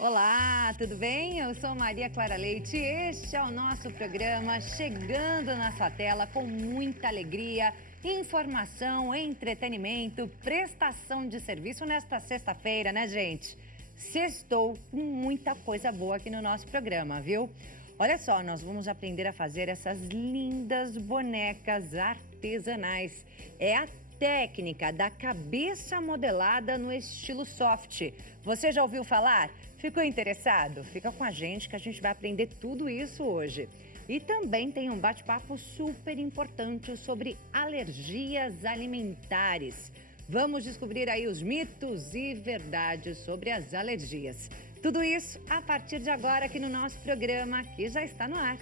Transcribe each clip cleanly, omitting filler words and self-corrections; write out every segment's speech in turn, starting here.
Olá, tudo bem? Eu sou Maria Clara Leite e este é o nosso programa chegando na sua tela com muita alegria, informação, entretenimento, prestação de serviço nesta sexta-feira, né, gente? Sextou com muita coisa boa aqui no nosso programa, viu? Olha só, nós vamos aprender a fazer essas lindas bonecas artesanais. É a técnica da cabeça modelada no estilo soft. Você já ouviu falar? Ficou interessado? Fica com a gente que a gente vai aprender tudo isso hoje. E também tem um bate-papo super importante sobre alergias alimentares. Vamos descobrir aí os mitos e verdades sobre as alergias. Tudo isso a partir de agora aqui no nosso programa, que já está no ar.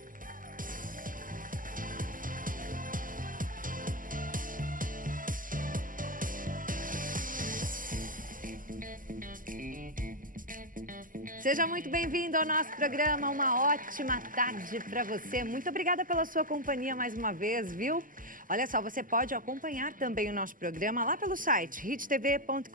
Seja muito bem-vindo ao nosso programa, uma ótima tarde para você. Muito obrigada pela sua companhia mais uma vez, viu? Olha só, você pode acompanhar também o nosso programa lá pelo site hittv.com.br.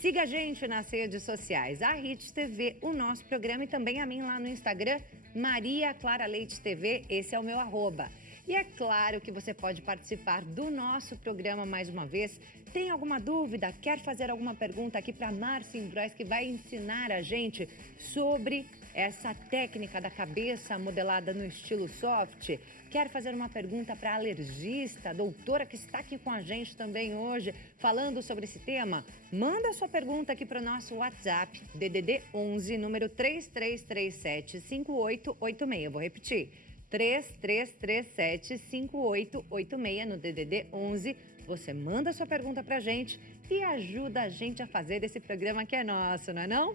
Siga a gente nas redes sociais, a Hit TV, o nosso programa e também a mim lá no Instagram, Maria Clara Leite TV, esse é o meu arroba. E é claro que você pode participar do nosso programa mais uma vez. Tem alguma dúvida? Quer fazer alguma pergunta aqui para Márcia Imbrois, que vai ensinar a gente sobre essa técnica da cabeça modelada no estilo soft? Quer fazer uma pergunta para a alergista, a doutora que está aqui com a gente também hoje, falando sobre esse tema? Manda sua pergunta aqui para o nosso WhatsApp, DDD 11, número 33375886. Eu vou repetir. 3337-5886 no DDD 11. Você manda sua pergunta pra gente e ajuda a gente a fazer esse programa que é nosso, não é não?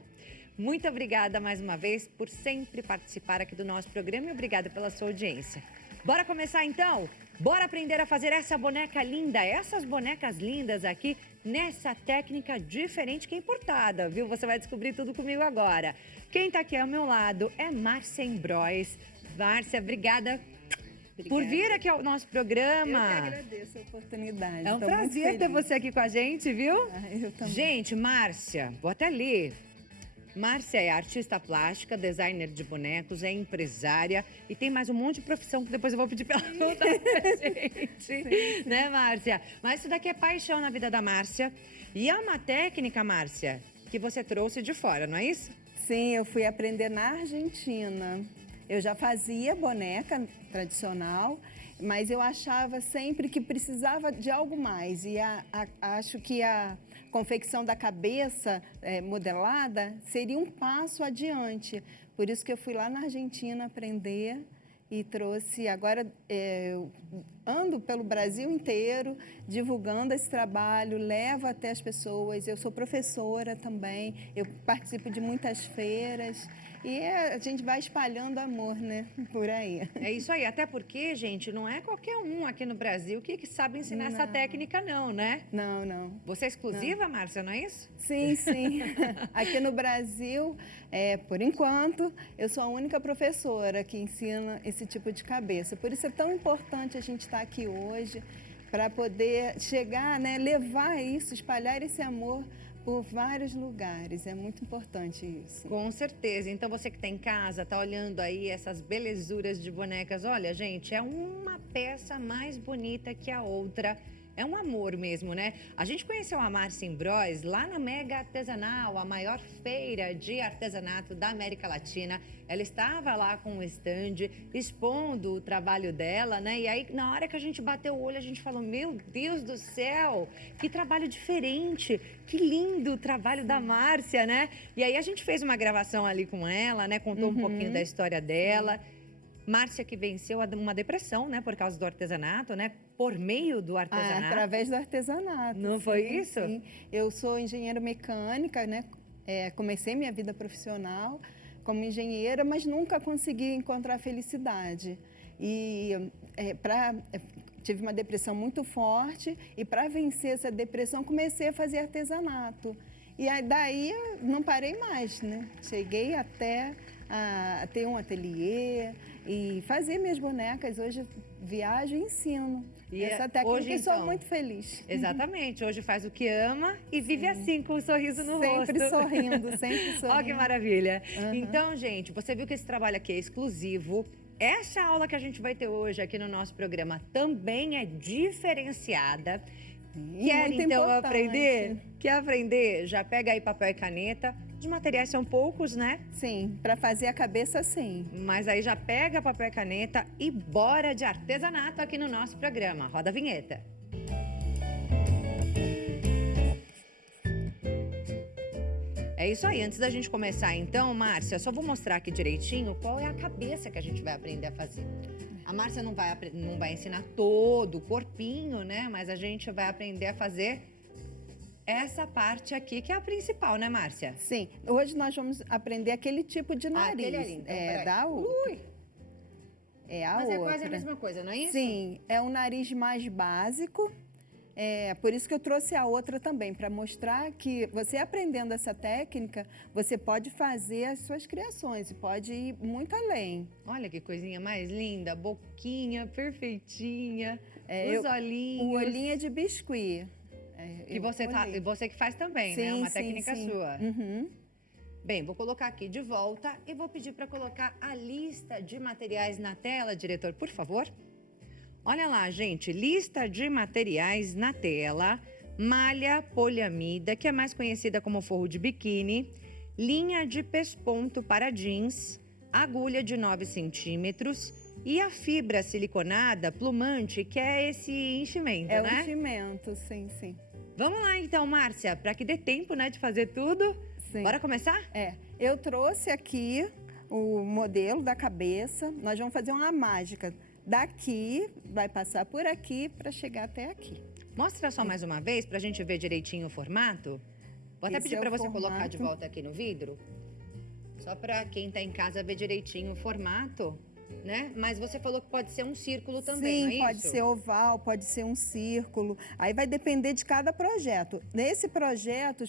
Muito obrigada mais uma vez por sempre participar aqui do nosso programa e obrigada pela sua audiência. Bora começar então? Bora aprender a fazer essa boneca linda, essas bonecas lindas aqui nessa técnica diferente que é importada, viu? Você vai descobrir tudo comigo agora. Quem tá aqui ao meu lado é Márcia Imbrois. Márcia, obrigada por vir aqui ao nosso programa. Eu que agradeço a oportunidade. É um prazer ter você aqui com a gente, viu? Eu também. Gente, Márcia, vou até ler. Márcia é artista plástica, designer de bonecos, é empresária e tem mais um monte de profissão que depois eu vou pedir pra ela contar pra gente. Sim. Né, Márcia? Mas isso daqui é paixão na vida da Márcia. E é uma técnica, Márcia, que você trouxe de fora, não é isso? Sim, eu fui aprender na Argentina. Eu já fazia boneca tradicional, mas eu achava sempre que precisava de algo mais. E acho que a confecção da cabeça modelada seria um passo adiante. Por isso que eu fui lá na Argentina aprender e trouxe. Agora eu ando pelo Brasil inteiro divulgando esse trabalho, levo até as pessoas. Eu sou professora também, eu participo de muitas feiras. E a gente vai espalhando amor, né, por aí. É isso aí, até porque, gente, não é qualquer um aqui no Brasil que sabe ensinar essa técnica, não, né? Não, não. Você é exclusiva, Márcia, não é isso? Sim, sim. Aqui no Brasil, por enquanto, eu sou a única professora que ensina esse tipo de cabeça. Por isso é tão importante a gente estar aqui hoje, para poder chegar, né, levar isso, espalhar esse amor por vários lugares, é muito importante isso. Com certeza, então você que está em casa, está olhando aí essas belezuras de bonecas, olha gente, é uma peça mais bonita que a outra, é um amor mesmo, né? A gente conheceu a Márcia Imbrois lá na Mega Artesanal, a maior feira de artesanato da América Latina. Ela estava lá com um stand, expondo o trabalho dela, né? E aí, na hora que a gente bateu o olho, a gente falou, meu Deus do céu, que trabalho diferente, que lindo o trabalho da Márcia, né? E aí a gente fez uma gravação ali com ela, né? Contou um pouquinho da história dela. Márcia que venceu uma depressão, né, por causa do artesanato, né, por meio do artesanato. Através do artesanato. Não sim, foi isso? Sim. Eu sou engenheira mecânica, né, comecei minha vida profissional como engenheira, mas nunca consegui encontrar felicidade. E tive uma depressão muito forte e para vencer essa depressão comecei a fazer artesanato. E aí, daí não parei mais, né? Cheguei até a ter um ateliê e fazia minhas bonecas. Hoje viajo e ensino E essa técnica hoje, e sou então, muito feliz. Exatamente. Hoje faz o que ama e vive assim, com um sorriso no Sempre rosto. sorrindo, sempre sorrindo. Olha que maravilha. Uhum. Então, gente, você viu que esse trabalho aqui é exclusivo. Essa aula que a gente vai ter hoje aqui no nosso programa também é diferenciada. Quer muito então importante. aprender? Quer aprender? Já pega aí papel e caneta. Os materiais são poucos, né? Sim, para fazer a cabeça, sim. Mas aí já pega papel e caneta e bora de artesanato aqui no nosso programa. Roda a vinheta. É isso aí. Antes da gente começar, então, Márcia, só vou mostrar aqui direitinho qual é a cabeça que a gente vai aprender a fazer. A Márcia não vai ensinar todo o corpinho, né? Mas a gente vai aprender a fazer essa parte aqui, que é a principal, né, Márcia? Sim, hoje nós vamos aprender aquele tipo de nariz. Aquele ali, então, é peraí. da outra. É a Mas outra. é quase a mesma coisa, não é isso? Sim, é um nariz mais básico. É por isso que eu trouxe a outra também, para mostrar que você aprendendo essa técnica, você pode fazer as suas criações e pode ir muito além. Olha que coisinha mais linda, boquinha perfeitinha, os O olhinhos. olhinho é de biscuit. E você que faz também, né? Uma técnica sua. Uhum. Bem, vou colocar aqui de volta e vou pedir para colocar a lista de materiais na tela, diretor, por favor. Olha lá, gente, lista de materiais na tela. Malha poliamida, que é mais conhecida como forro de biquíni, linha de pesponto para jeans, agulha de 9 centímetros e a fibra siliconada plumante, que é esse enchimento, É né? o enchimento, sim, sim. Vamos lá então, Márcia, para que dê tempo, né, de fazer tudo. Sim. Bora começar? Eu trouxe aqui o modelo da cabeça. Nós vamos fazer uma mágica. Daqui, vai passar por aqui para chegar até aqui. Mostra só mais uma vez para a gente ver direitinho o formato. Vou até Esse pedir é para o você colocar de formato. volta aqui no vidro. Só para quem está em casa ver direitinho o formato, né? Mas você falou que pode ser um círculo também, Sim, não é pode isso? ser oval, pode ser um círculo. Aí vai depender de cada projeto. Nesse projeto,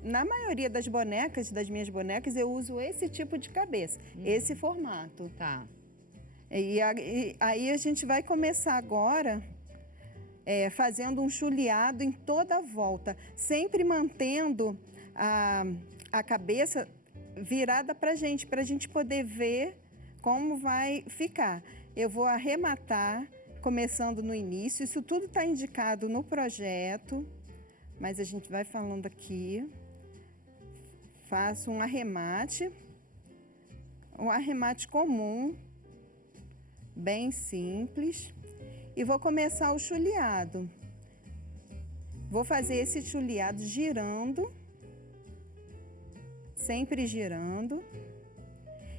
na maioria das bonecas, das minhas bonecas, eu uso esse tipo de cabeça, esse formato. Tá. E aí a gente vai começar agora fazendo um chuleado em toda a volta, sempre mantendo a cabeça virada para a gente poder ver como vai ficar. Eu vou arrematar, começando no início, isso tudo está indicado no projeto, mas a gente vai falando aqui. Faço um arremate comum, bem simples, e vou começar o chuleado. Vou fazer esse chuleado girando, sempre girando,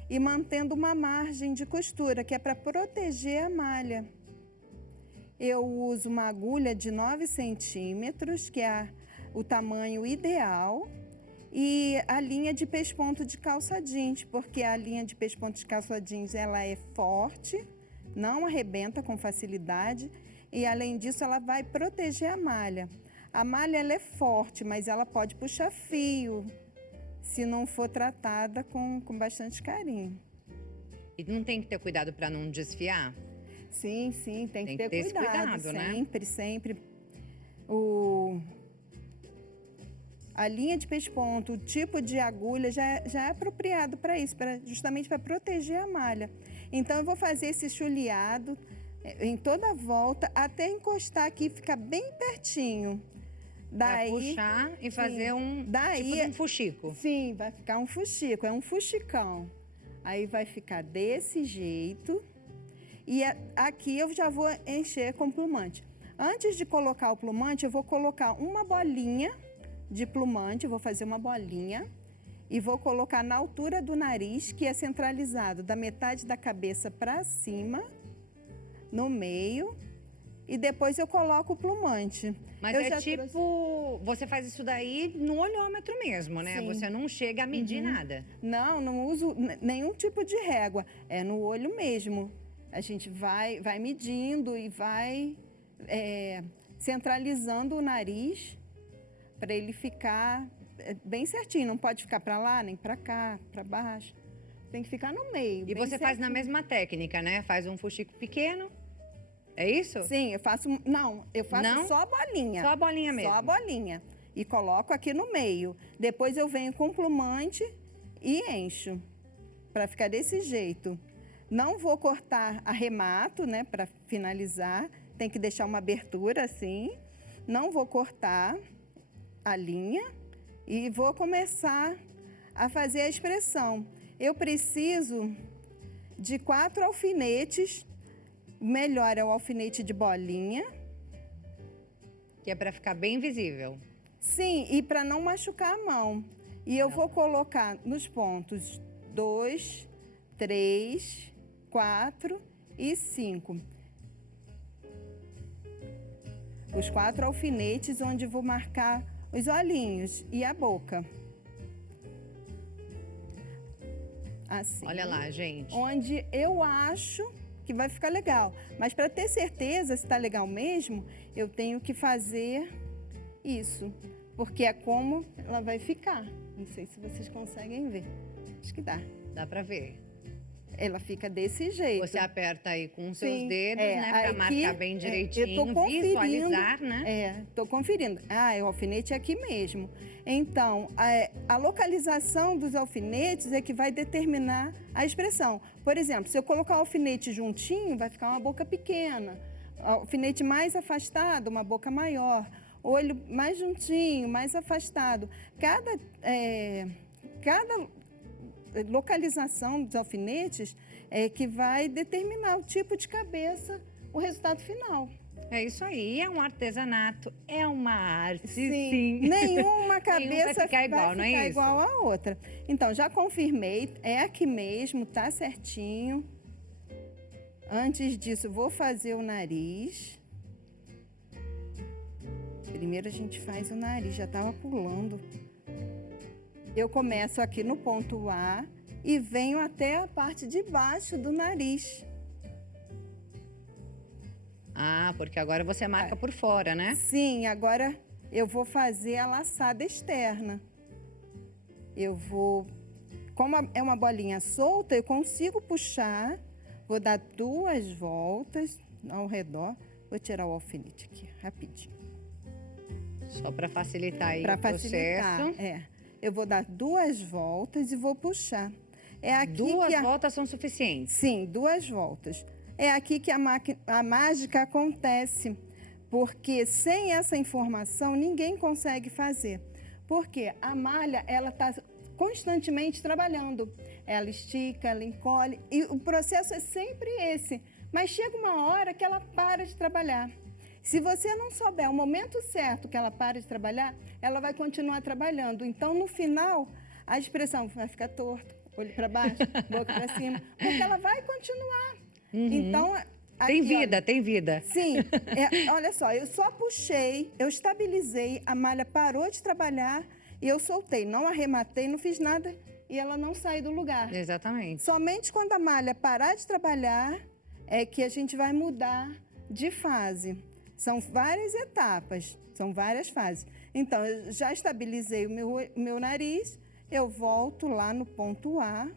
e mantendo uma margem de costura, que é para proteger a malha. Eu uso uma agulha de 9 centímetros, que é o tamanho ideal, e a linha de pesponto de calça jeans, porque a linha de pesponto de calça jeans ela é forte, não arrebenta com facilidade e, além disso, ela vai proteger a malha. A malha ela é forte, mas ela pode puxar fio se não for tratada com bastante carinho. E não tem que ter cuidado para não desfiar? Sim, tem que ter esse cuidado, né? Sempre. A linha de pesponto, o tipo de agulha já é apropriado para isso, justamente para proteger a malha. Então, eu vou fazer esse chuleado em toda a volta, até encostar aqui e ficar bem pertinho. Daí, pra puxar e fazer tipo de um fuxico. Sim, vai ficar um fuxico, é um fuxicão. Aí vai ficar desse jeito. E aqui eu já vou encher com plumante. Antes de colocar o plumante, eu vou colocar uma bolinha de plumante, vou fazer uma bolinha e vou colocar na altura do nariz, que é centralizado da metade da cabeça para cima, no meio, e depois eu coloco o plumante. Mas você faz isso daí no olhômetro mesmo, né? Sim. Você não chega a medir nada. Não uso nenhum tipo de régua, é no olho mesmo. A gente vai medindo e vai centralizando o nariz para ele ficar bem certinho. Não pode ficar para lá, nem para cá, para baixo. Tem que ficar no meio. E bem você faz na certinho. mesma técnica, né? Faz um fuxico pequeno. É isso? Sim, eu faço... Não, eu faço Não? só a bolinha. Só a bolinha mesmo. Só a bolinha. E coloco aqui no meio. Depois eu venho com plumante e encho. Para ficar desse jeito. Não vou cortar arremato, né? Para finalizar. Tem que deixar uma abertura assim. Não vou cortar a linha. E vou começar a fazer a expressão. Eu preciso de 4 alfinetes. O melhor é o alfinete de bolinha. Que é para ficar bem visível. Sim, e para não machucar a mão. E eu vou colocar nos pontos 2, 3, 4 e 5. Os 4 alfinetes onde vou marcar os olhinhos e a boca. Assim. Olha lá, gente. Onde eu acho que vai ficar legal. Mas para ter certeza se está legal mesmo, eu tenho que fazer isso. Porque é como ela vai ficar. Não sei se vocês conseguem ver. Acho que dá. Dá para ver. Ela fica desse jeito. Você aperta aí com os seus Sim, dedos, né? Para aqui, marcar bem eu direitinho, tô conferindo, visualizar, né? Estou conferindo. Ah, o alfinete é aqui mesmo. Então, a localização dos alfinetes é que vai determinar a expressão. Por exemplo, se eu colocar o alfinete juntinho, vai ficar uma boca pequena. Alfinete mais afastado, uma boca maior. Olho mais juntinho, mais afastado. Cada localização dos alfinetes é que vai determinar o tipo de cabeça, o resultado final. É isso aí, é um artesanato, é uma arte, sim. Nenhuma cabeça vai ficar igual, não é isso? igual à outra. Então, já confirmei, é aqui mesmo, tá certinho. Antes disso, vou fazer o nariz. Primeiro a gente faz o nariz, já estava pulando. Eu começo aqui no ponto A e venho até a parte de baixo do nariz. Ah, porque agora você marca por fora, né? Sim, agora eu vou fazer a laçada externa. Eu vou... Como é uma bolinha solta, eu consigo puxar. Vou dar 2 voltas ao redor. Vou tirar o alfinete aqui, rapidinho. Só para facilitar aí Pra o processo. Eu vou dar 2 voltas e vou puxar. É aqui 2 voltas são suficientes? Sim, 2 voltas. É aqui que a mágica acontece, porque sem essa informação ninguém consegue fazer. Porque a malha, ela está constantemente trabalhando. Ela estica, ela encolhe, e o processo é sempre esse. Mas chega uma hora que ela para de trabalhar. Se você não souber o momento certo que ela para de trabalhar, ela vai continuar trabalhando. Então, no final, a expressão vai ficar torta, olho para baixo, boca para cima, porque ela vai continuar. Então, aqui, Tem vida, olha, tem vida. sim, olha só, eu só puxei, eu estabilizei, a malha parou de trabalhar e eu soltei, não arrematei, não fiz nada e ela não saiu do lugar. Exatamente. Somente quando a malha parar de trabalhar é que a gente vai mudar de fase. São várias etapas, são várias fases. Então, eu já estabilizei o meu nariz, eu volto lá no ponto A.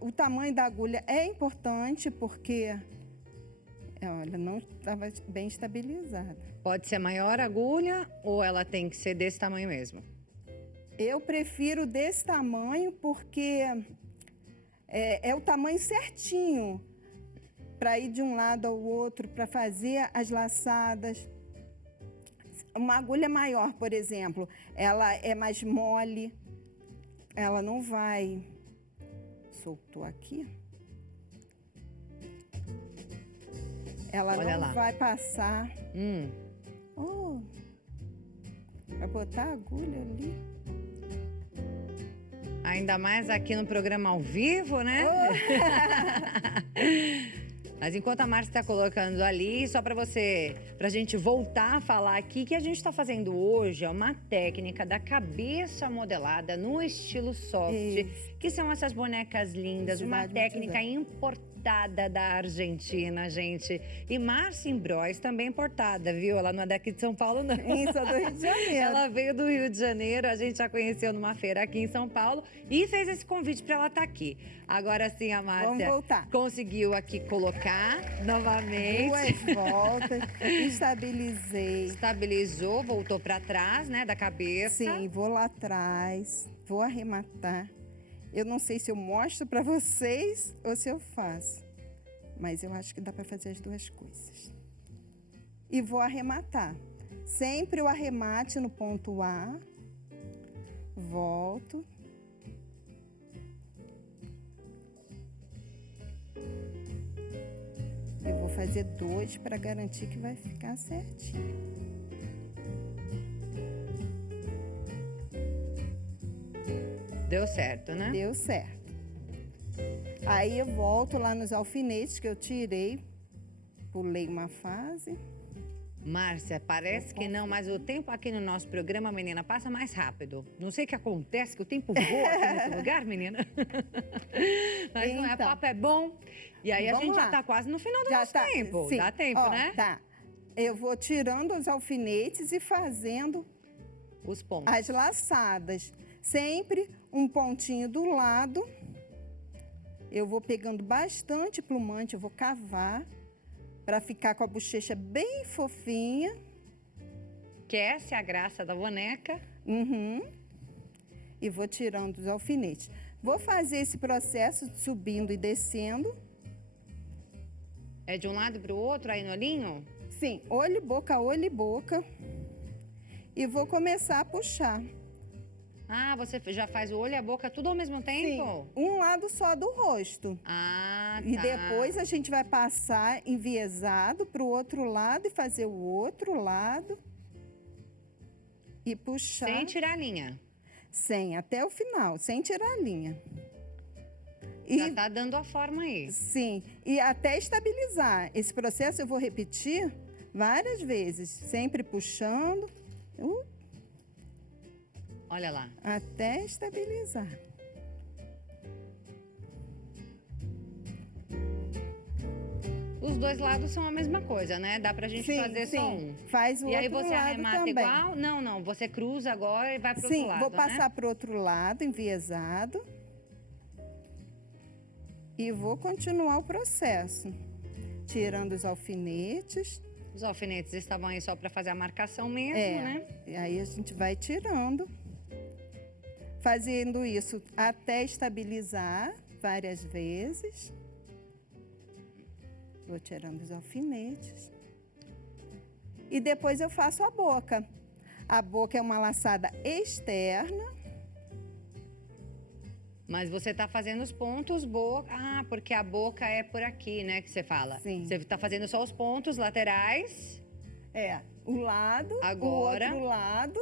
O tamanho da agulha é importante porque, olha, não estava bem estabilizada. Pode ser maior a agulha ou ela tem que ser desse tamanho mesmo? Eu prefiro desse tamanho porque é o tamanho certinho para ir de um lado ao outro, para fazer as laçadas. Uma agulha maior, por exemplo, ela é mais mole, ela não vai... Soltou aqui. Ela Olha não lá. vai passar. Vai botar a agulha ali. Ainda mais aqui no programa ao vivo, né? Mas enquanto a Márcia está colocando ali, só para a gente voltar a falar aqui, que a gente está fazendo hoje é uma técnica da cabeça modelada no estilo soft, que são essas bonecas lindas, uma técnica importante importada da Argentina, gente. E Márcia Imbróis também importada, viu? Ela não é daqui de São Paulo, não. Isso, do Rio de Janeiro. Ela veio do Rio de Janeiro, a gente já conheceu numa feira aqui em São Paulo e fez esse convite para ela estar aqui. Agora sim, a Márcia conseguiu aqui colocar novamente. 2 voltas, estabilizei. Estabilizou, voltou para trás, né, da cabeça. Sim, vou lá atrás, vou arrematar. Eu não sei se eu mostro para vocês ou se eu faço, mas eu acho que dá para fazer as 2 coisas. E vou arrematar. Sempre o arremate no ponto A, volto. Eu vou fazer 2 para garantir que vai ficar certinho. Deu certo, né? Deu certo. Aí eu volto lá nos alfinetes que eu tirei, pulei uma fase. Márcia, parece que não, mas o tempo aqui no nosso programa, menina, passa mais rápido. Não sei o que acontece, que o tempo voa aqui nesse lugar, menina. Mas não é, papo é bom. E aí a gente já tá quase no final do nosso tempo. Sim. Dá tempo, né? Tá. Eu vou tirando os alfinetes e fazendo os pontos. As laçadas. Sempre um pontinho do lado. Eu vou pegando bastante plumante, eu vou cavar para ficar com a bochecha bem fofinha. Que essa é a graça da boneca. Uhum. E vou tirando os alfinetes. Vou fazer esse processo de subindo e descendo. É de um lado para o outro aí no olhinho? Sim, olho e boca. E vou começar a puxar. Ah, você já faz o olho e a boca tudo ao mesmo tempo? Sim, um lado só do rosto. Ah, tá. E depois a gente vai passar enviesado para o outro lado e fazer o outro lado. E puxar. Sem tirar a linha? Sem, até o final, sem tirar a linha. Já tá dando a forma aí. Sim, e até estabilizar. Esse processo eu vou repetir várias vezes, sempre puxando. Olha lá. Até estabilizar. Os 2 lados são a mesma coisa, né? Dá pra gente fazer só um. Faz o outro lado também. E aí você arremata igual? Não, não. Você cruza agora e vai pro outro lado, Sim, vou passar pro outro lado, enviesado. E vou continuar o processo. Tirando os alfinetes. Os alfinetes estavam aí só para fazer a marcação mesmo, né? E aí a gente vai tirando. Fazendo isso até estabilizar várias vezes. Vou tirando os alfinetes. E depois eu faço a boca. A boca é uma laçada externa. Mas você tá fazendo os pontos boca. Ah, porque a boca é por aqui, né, que você fala. Sim. Você tá fazendo só os pontos laterais. O lado, agora, o outro lado.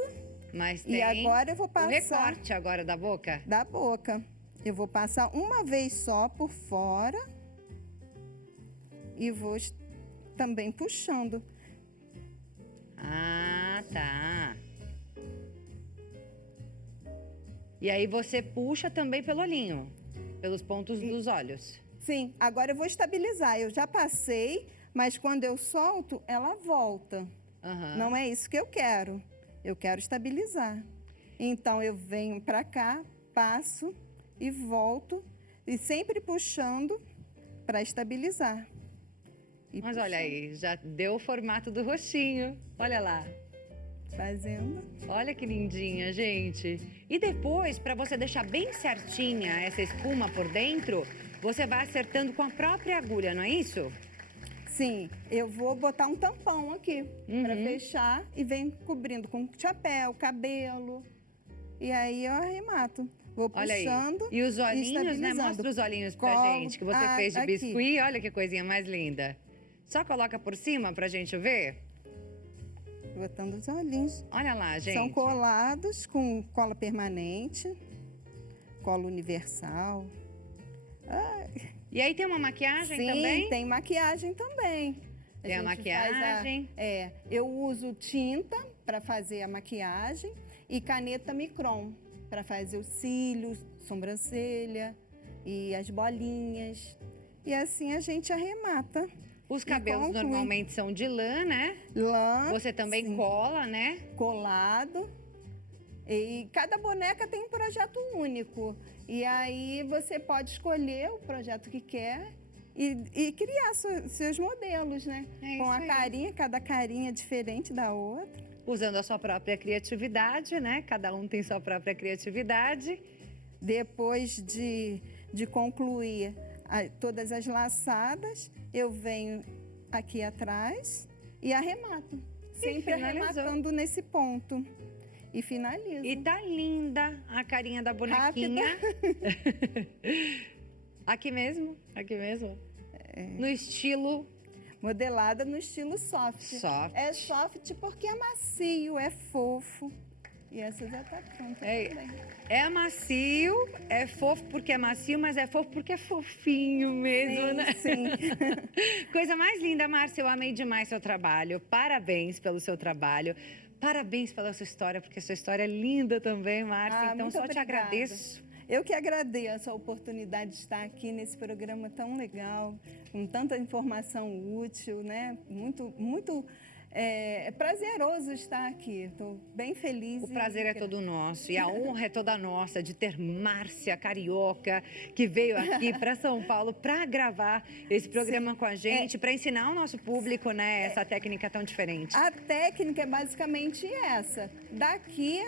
Mas tem e agora eu vou passar o recorte agora da boca? Da boca. Eu vou passar uma vez só por fora. E vou também puxando. Ah, tá. E aí você puxa também pelo olhinho, pelos pontos dos olhos. Sim, agora eu vou estabilizar. Eu já passei, mas quando eu solto, ela volta. Não é isso que eu quero. Eu quero estabilizar. Então, eu venho para cá, passo e volto. E sempre puxando para estabilizar. Mas olha aí, já deu o formato do rostinho. Olha lá. Fazendo. Olha que lindinha, gente. E depois, para você deixar bem certinha essa espuma por dentro, você vai acertando com a própria agulha, não é isso? Sim, eu vou botar um tampão aqui para fechar e venho cobrindo com chapéu, cabelo. E aí eu arremato. Vou puxando. Olha aí. E os olhinhos, né? Mostra os olhinhos pra gente que você fez de biscuit. Olha que coisinha mais linda. Só coloca por cima pra gente ver. Botando os olhinhos. Olha lá, gente. São colados com cola permanente, cola universal. E aí tem uma maquiagem também? Sim, tem maquiagem também. Tem a maquiagem? Eu uso tinta para fazer a maquiagem e caneta micron para fazer os cílios, sobrancelha e as bolinhas. e assim a gente arremata. Os cabelos conclui. normalmente são de lã, né? Lã. Você também sim, cola, né? colado. E cada boneca tem um projeto único. E aí você pode escolher o projeto que quer e criar seus modelos, né? É Com isso a aí. carinha, cada carinha diferente da outra. Usando a sua própria criatividade, né? Cada um tem sua própria criatividade. Depois de concluir todas as laçadas, eu venho aqui atrás e arremato. Sempre finalizou. arrematando nesse ponto. E finalizo. E tá linda a carinha da bonequinha. Aqui mesmo, aqui mesmo. No estilo Modelada no estilo soft. soft. É soft porque é macio, é fofo. E essa já tá pronta também. É macio, é fofo porque é macio, mas é fofo porque é fofinho mesmo, Sim, né? sim. Coisa mais linda, Márcia, eu amei demais seu trabalho. Parabéns pelo seu trabalho. Parabéns pela sua história, porque sua história é linda também, Márcia. Então, muito só te obrigada. agradeço. Eu que agradeço a oportunidade de estar aqui nesse programa tão legal, com tanta informação útil, né? Muito prazeroso estar aqui. Estou bem feliz. O prazer é todo nosso e a honra é toda nossa de ter Márcia Carioca, que veio aqui para São Paulo para gravar esse programa com a gente, para ensinar o nosso público, né, essa técnica tão diferente. A técnica é basicamente essa. Daqui,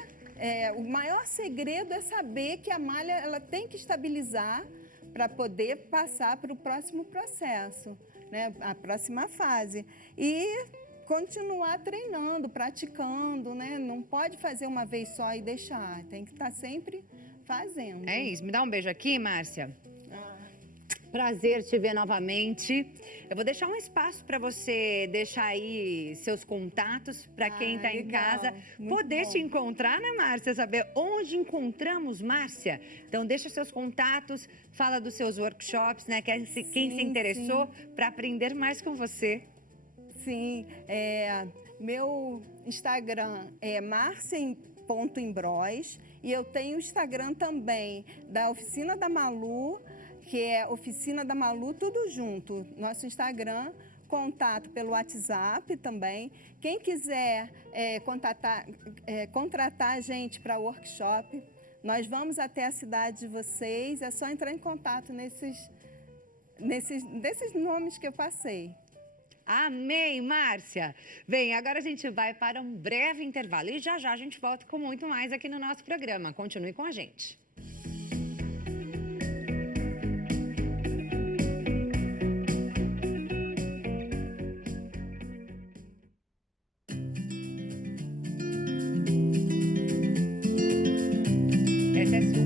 o maior segredo é saber que a malha ela tem que estabilizar para poder passar para o próximo processo, né, a próxima fase. E continuar treinando, praticando, né? Não pode fazer uma vez só e deixar. Tem que estar sempre fazendo. É isso. Me dá um beijo aqui, Márcia. Prazer te ver novamente. Eu vou deixar um espaço para você deixar aí seus contatos para quem está em legal. casa Muito poder bom. te encontrar, né, Márcia? Saber onde encontramos Márcia. Então, deixa seus contatos, fala dos seus workshops, né? Quem se interessou para aprender mais com você. Sim, meu Instagram é marcia.embros e eu tenho o Instagram também da Oficina da Malu, que é Oficina da Malu, tudo junto. Nosso Instagram, contato pelo WhatsApp também. Quem quiser contratar a gente para workshop, nós vamos até a cidade de vocês, é só entrar em contato desses nomes que eu passei. Amém, Márcia! Bem, agora a gente vai para um breve intervalo e já a gente volta com muito mais aqui no nosso programa. Continue com a gente. Essa é sua.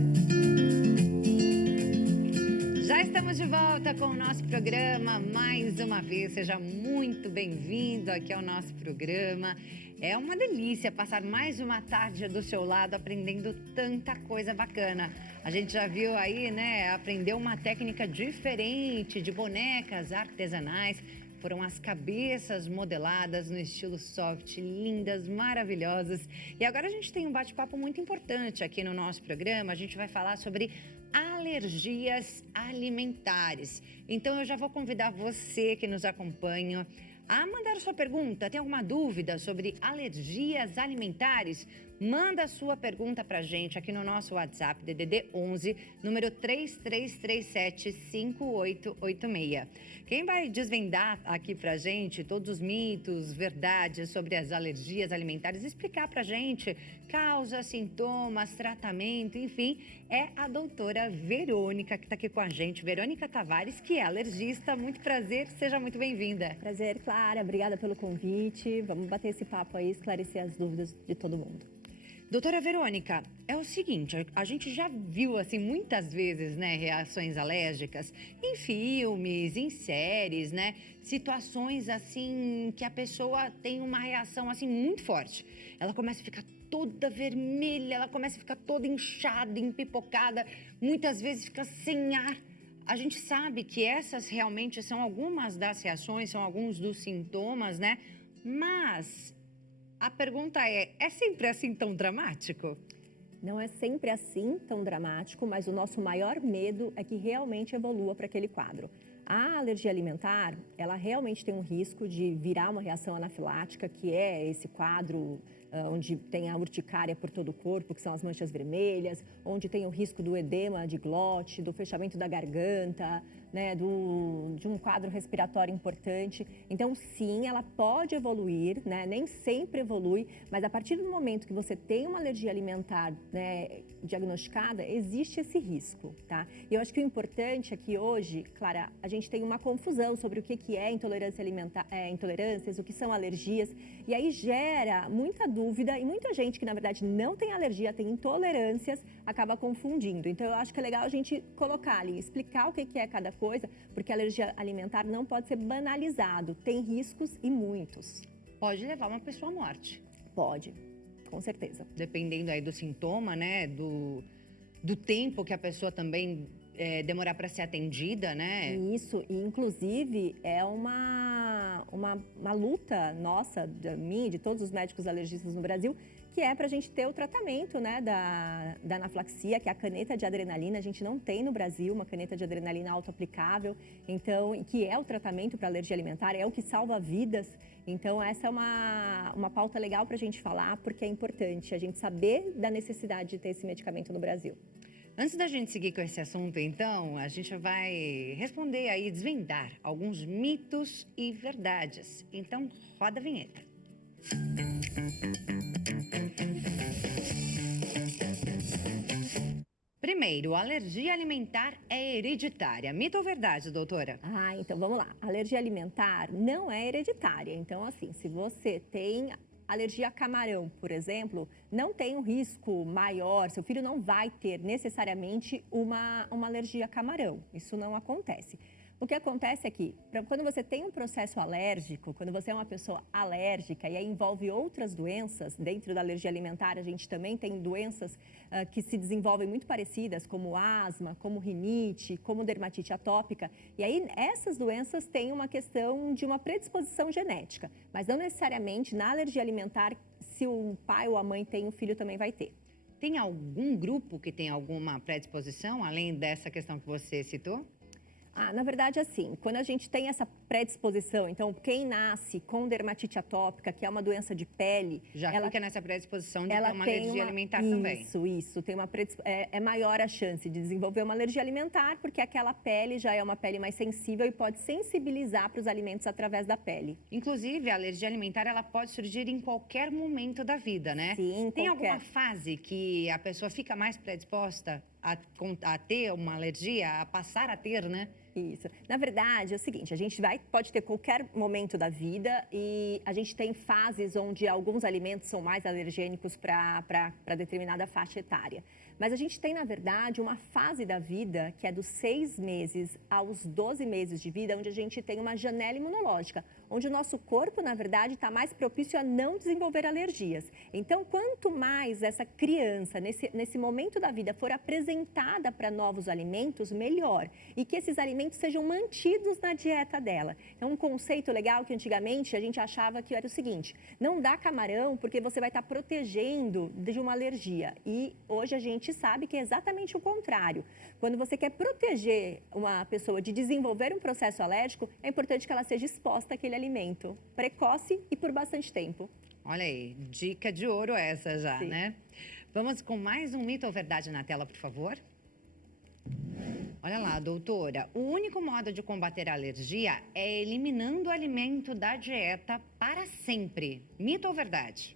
Já estamos de volta com o nosso programa mais uma vez. Seja muito bem-vindo aqui ao nosso programa. É uma delícia passar mais uma tarde do seu lado aprendendo tanta coisa bacana. A gente já viu aí, né, aprendeu uma técnica diferente de bonecas artesanais. Foram as cabeças modeladas no estilo soft, lindas, maravilhosas. E agora a gente tem um bate-papo muito importante aqui no nosso programa. A gente vai falar sobre alergias alimentares. Então eu já vou convidar você que nos acompanha a mandar sua pergunta. Tem alguma dúvida sobre alergias alimentares? Manda a sua pergunta pra gente aqui no nosso WhatsApp, DDD 11, número 3337-5886. Quem vai desvendar aqui pra gente todos os mitos, verdades sobre as alergias alimentares, explicar pra gente causas, sintomas, tratamento, enfim, é a doutora Verônica, que tá aqui com a gente. Verônica Tavares, que é alergista. Muito prazer, seja muito bem-vinda. Prazer, Clara. Obrigada pelo convite. Vamos bater esse papo aí, esclarecer as dúvidas de todo mundo. Doutora Verônica, é o seguinte, a gente já viu, assim, muitas vezes, né, reações alérgicas em filmes, em séries, né, situações, assim, que a pessoa tem uma reação, assim, muito forte. Ela começa a ficar toda vermelha, ela começa a ficar toda inchada, empipocada, muitas vezes fica sem ar. A gente sabe que essas realmente são algumas das reações, são alguns dos sintomas, né, mas a pergunta é sempre assim tão dramático? Não é sempre assim tão dramático, mas o nosso maior medo é que realmente evolua para aquele quadro. A alergia alimentar, ela realmente tem um risco de virar uma reação anafilática, que é esse quadro onde tem a urticária por todo o corpo, que são as manchas vermelhas, onde tem o risco do edema de glote, do fechamento da garganta, né, de um quadro respiratório importante. Então, sim, ela pode evoluir, né, nem sempre evolui, mas a partir do momento que você tem uma alergia alimentar, né, diagnosticada, existe esse risco, tá? E eu acho que o importante é que hoje, Clara, a gente tem uma confusão sobre o que é intolerância alimentar, intolerâncias, o que são alergias, e aí gera muita dúvida e muita gente que, na verdade, não tem alergia, tem intolerâncias, acaba confundindo. Então, eu acho que é legal a gente colocar ali, explicar o que é cada coisa, porque a alergia alimentar não pode ser banalizado, tem riscos e muitos. Pode levar uma pessoa à morte. Pode, com certeza. Dependendo aí do sintoma, né, do tempo que a pessoa também demorar para ser atendida, né? Isso, e inclusive é uma luta nossa, de mim, de todos os médicos alergistas no Brasil, que é para a gente ter o tratamento, né, da anafilaxia, que é a caneta de adrenalina. A gente não tem no Brasil uma caneta de adrenalina auto-aplicável, então, que é o tratamento para alergia alimentar, é o que salva vidas. Então, essa é uma pauta legal para a gente falar, porque é importante a gente saber da necessidade de ter esse medicamento no Brasil. Antes da gente seguir com esse assunto, então, a gente vai responder aí, desvendar alguns mitos e verdades. Então, roda a vinheta. Primeiro, alergia alimentar é hereditária. Mito ou verdade, doutora? Então vamos lá. A alergia alimentar não é hereditária. Então, assim, se você tem alergia a camarão, por exemplo, não tem um risco maior, seu filho não vai ter necessariamente uma alergia a camarão. Isso não acontece. O que acontece é que, quando você tem um processo alérgico, quando você é uma pessoa alérgica e aí envolve outras doenças, dentro da alergia alimentar a gente também tem doenças que se desenvolvem muito parecidas, como asma, como rinite, como dermatite atópica. E aí essas doenças têm uma questão de uma predisposição genética, mas não necessariamente na alergia alimentar, se o pai ou a mãe tem, o filho também vai ter. Tem algum grupo que tem alguma predisposição, além dessa questão que você citou? Na verdade, assim, quando a gente tem essa predisposição, então, quem nasce com dermatite atópica, que é uma doença de pele... Ela fica nessa predisposição de ter uma alergia alimentar também. Isso. Tem é maior a chance de desenvolver uma alergia alimentar, porque aquela pele já é uma pele mais sensível e pode sensibilizar para os alimentos através da pele. Inclusive, a alergia alimentar, ela pode surgir em qualquer momento da vida, né? Sim, tem alguma fase que a pessoa fica mais predisposta a ter uma alergia, a passar a ter, né? Isso. Na verdade, é o seguinte, a gente pode ter qualquer momento da vida e a gente tem fases onde alguns alimentos são mais alergênicos para determinada faixa etária. Mas a gente tem, na verdade, uma fase da vida que é dos 6 meses aos 12 meses de vida, onde a gente tem uma janela imunológica, onde o nosso corpo, na verdade, está mais propício a não desenvolver alergias. Então, quanto mais essa criança, nesse momento da vida, for apresentada para novos alimentos, melhor. E que esses alimentos sejam mantidos na dieta dela. Então, um conceito legal que antigamente a gente achava que era o seguinte: não dá camarão porque você vai estar protegendo de uma alergia. E hoje a gente sabe que é exatamente o contrário. Quando você quer proteger uma pessoa de desenvolver um processo alérgico, é importante que ela seja exposta àquele alimento, precoce e por bastante tempo. Olha aí, dica de ouro essa já, Sim. né? Vamos com mais um mito ou verdade na tela, por favor? Olha lá, doutora, o único modo de combater a alergia é eliminando o alimento da dieta para sempre. Mito ou verdade?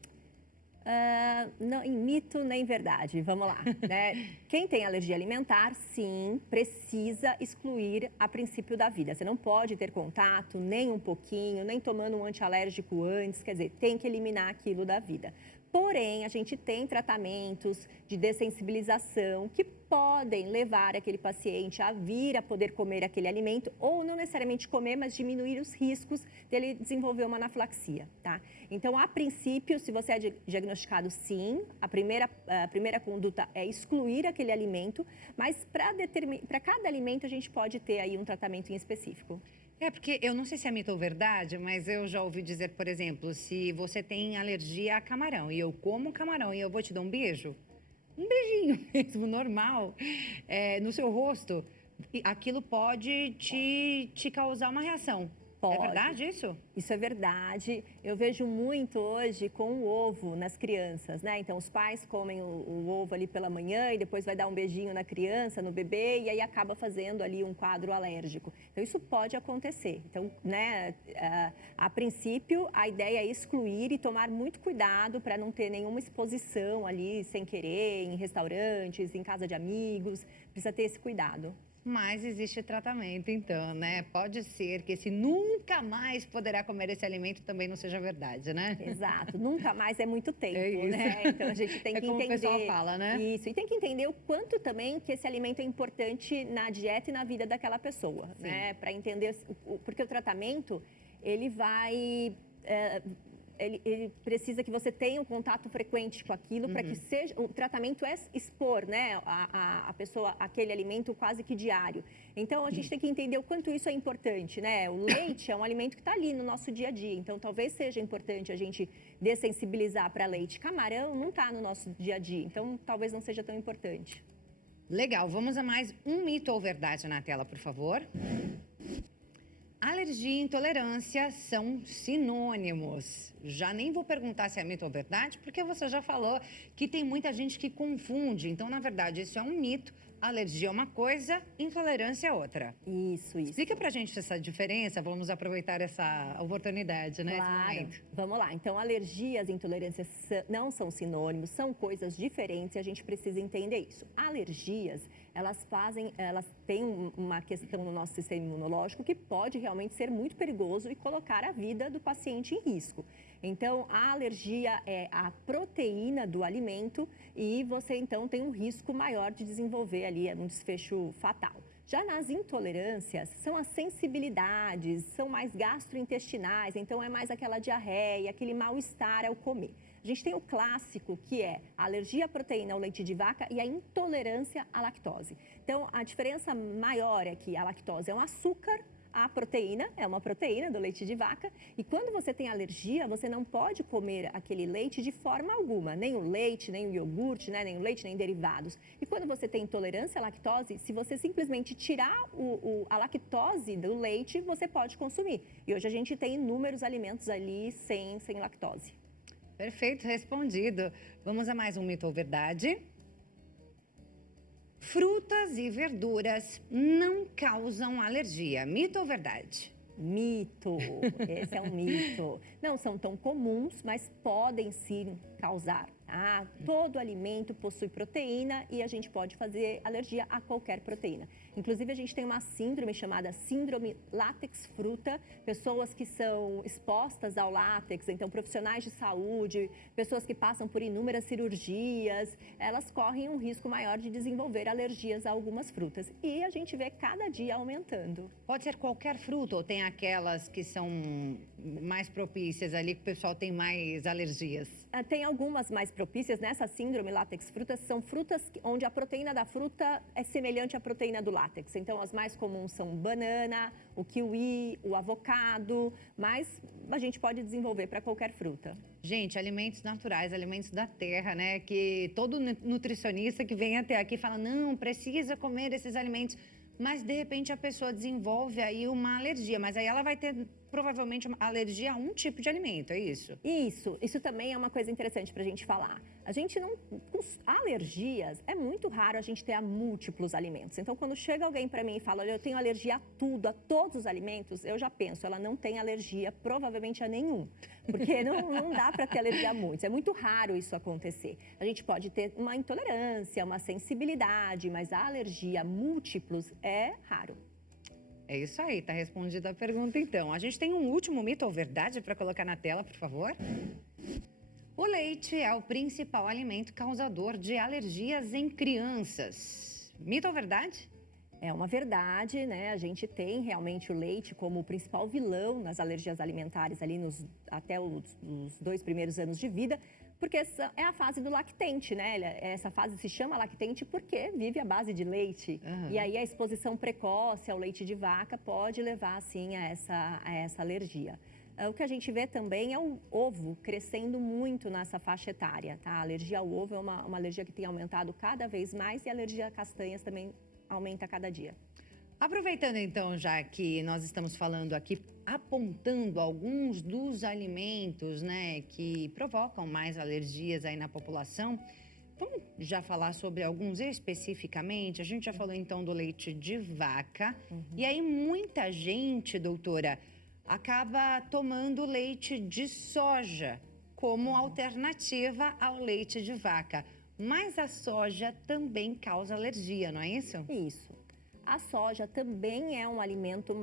Não, em mito nem verdade, vamos lá. Né? Quem tem alergia alimentar, sim, precisa excluir a princípio da vida. Você não pode ter contato nem um pouquinho, nem tomando um antialérgico antes, quer dizer, tem que eliminar aquilo da vida. Porém, a gente tem tratamentos de dessensibilização que podem levar aquele paciente a vir a poder comer aquele alimento ou não necessariamente comer, mas diminuir os riscos dele desenvolver uma anafilaxia, tá? Então, a princípio, se você é diagnosticado, sim, a primeira conduta é excluir aquele alimento, mas para cada alimento a gente pode ter aí um tratamento em específico. Porque eu não sei se é mito ou verdade, mas eu já ouvi dizer, por exemplo, se você tem alergia a camarão e eu como camarão e eu vou te dar um beijo, um beijinho mesmo, normal, no seu rosto, aquilo pode te causar uma reação. Pode. É verdade isso? Isso é verdade. Eu vejo muito hoje com o ovo nas crianças, né? Então, os pais comem o ovo ali pela manhã e depois vai dar um beijinho na criança, no bebê, e aí acaba fazendo ali um quadro alérgico. Então, isso pode acontecer. Então, né, a princípio, a ideia é excluir e tomar muito cuidado para não ter nenhuma exposição ali sem querer, em restaurantes, em casa de amigos. Precisa ter esse cuidado. Mas existe tratamento, então, né? Pode ser que esse nunca mais poderá comer esse alimento também não seja verdade, né? Exato. Nunca mais é muito tempo, É isso. né? Então, a gente tem que como entender. o pessoal fala, né? Isso. E tem que entender o quanto também que esse alimento é importante na dieta e na vida daquela pessoa, né? Para entender, porque o tratamento, ele vai... Ele precisa que você tenha um contato frequente com aquilo para que seja... O tratamento é expor, né, a pessoa aquele alimento quase que diário. Então, a gente tem que entender o quanto isso é importante, né? O leite é um alimento que está ali no nosso dia a dia. Então, talvez seja importante a gente dessensibilizar para leite. Camarão não está no nosso dia a dia, então talvez não seja tão importante. Legal, vamos a mais um mito ou verdade na tela, por favor. Alergia e intolerância são sinônimos. Já nem vou perguntar se é mito ou verdade, porque você já falou que tem muita gente que confunde. Então, na verdade, isso é um mito. Alergia é uma coisa, intolerância é outra. Isso. Explica pra gente essa diferença, vamos aproveitar essa oportunidade, né? Claro. Vamos lá. Então, alergias e intolerâncias não são sinônimos, são coisas diferentes e a gente precisa entender isso. Alergias, elas têm uma questão no nosso sistema imunológico que pode realmente ser muito perigoso e colocar a vida do paciente em risco. Então, a alergia é a proteína do alimento e você, então, tem um risco maior de desenvolver ali um desfecho fatal. Já nas intolerâncias, são as sensibilidades, são mais gastrointestinais, então é mais aquela diarreia, aquele mal-estar ao comer. A gente tem o clássico, que é a alergia à proteína ao leite de vaca e a intolerância à lactose. Então, a diferença maior é que a lactose é um açúcar, a proteína é uma proteína do leite de vaca e quando você tem alergia, você não pode comer aquele leite de forma alguma, nem o leite, nem o iogurte, né? Nem o leite, nem derivados. E quando você tem intolerância à lactose, se você simplesmente tirar a lactose do leite, você pode consumir. E hoje a gente tem inúmeros alimentos ali sem lactose. Perfeito, respondido. Vamos a mais um mito ou verdade. Frutas e verduras não causam alergia. Mito ou verdade? Mito. Esse é um mito. Não são tão comuns, mas podem sim causar. Todo alimento possui proteína e a gente pode fazer alergia a qualquer proteína. Inclusive, a gente tem uma síndrome chamada síndrome látex-fruta, pessoas que são expostas ao látex, então profissionais de saúde, pessoas que passam por inúmeras cirurgias, elas correm um risco maior de desenvolver alergias a algumas frutas. E a gente vê cada dia aumentando. Pode ser qualquer fruta ou tem aquelas que são mais propícias ali, que o pessoal tem mais alergias? Tem algumas mais propícias nessa síndrome látex-frutas, são frutas onde a proteína da fruta é semelhante à proteína do látex. Então, as mais comuns são banana, o kiwi, o avocado, mas a gente pode desenvolver para qualquer fruta. Gente, alimentos naturais, alimentos da terra, né? Que todo nutricionista que vem até aqui fala, não, precisa comer esses alimentos. Mas, de repente, a pessoa desenvolve aí uma alergia. Mas aí ela vai ter, provavelmente, uma alergia a um tipo de alimento, é isso? Isso também é uma coisa interessante para a gente falar. A gente não... Com alergias, é muito raro a gente ter a múltiplos alimentos. Então, quando chega alguém para mim e fala, olha, eu tenho alergia a tudo, a todos os alimentos, eu já penso, ela não tem alergia provavelmente a nenhum. Porque não dá para ter alergia a muitos. É muito raro isso acontecer. A gente pode ter uma intolerância, uma sensibilidade, mas a alergia a múltiplos é raro. É isso aí, tá respondida a pergunta então. A gente tem um último mito ou verdade para colocar na tela, por favor? O leite é o principal alimento causador de alergias em crianças. Mito ou verdade? É uma verdade, né? A gente tem realmente o leite como o principal vilão nas alergias alimentares ali até os 2 primeiros anos de vida, porque essa é a fase do lactente, né? Essa fase se chama lactente porque vive à base de leite. Uhum. E aí a exposição precoce ao leite de vaca pode levar, assim, a essa alergia. O que a gente vê também é o ovo crescendo muito nessa faixa etária, tá? A alergia ao ovo é uma alergia que tem aumentado cada vez mais e a alergia a castanhas também aumenta a cada dia. Aproveitando então, já que nós estamos falando aqui, apontando alguns dos alimentos, né, que provocam mais alergias aí na população, vamos já falar sobre alguns especificamente? A gente já falou então do leite de vaca. E aí muita gente, doutora, acaba tomando leite de soja como alternativa ao leite de vaca. Mas a soja também causa alergia, não é isso? Isso. A soja também é um alimento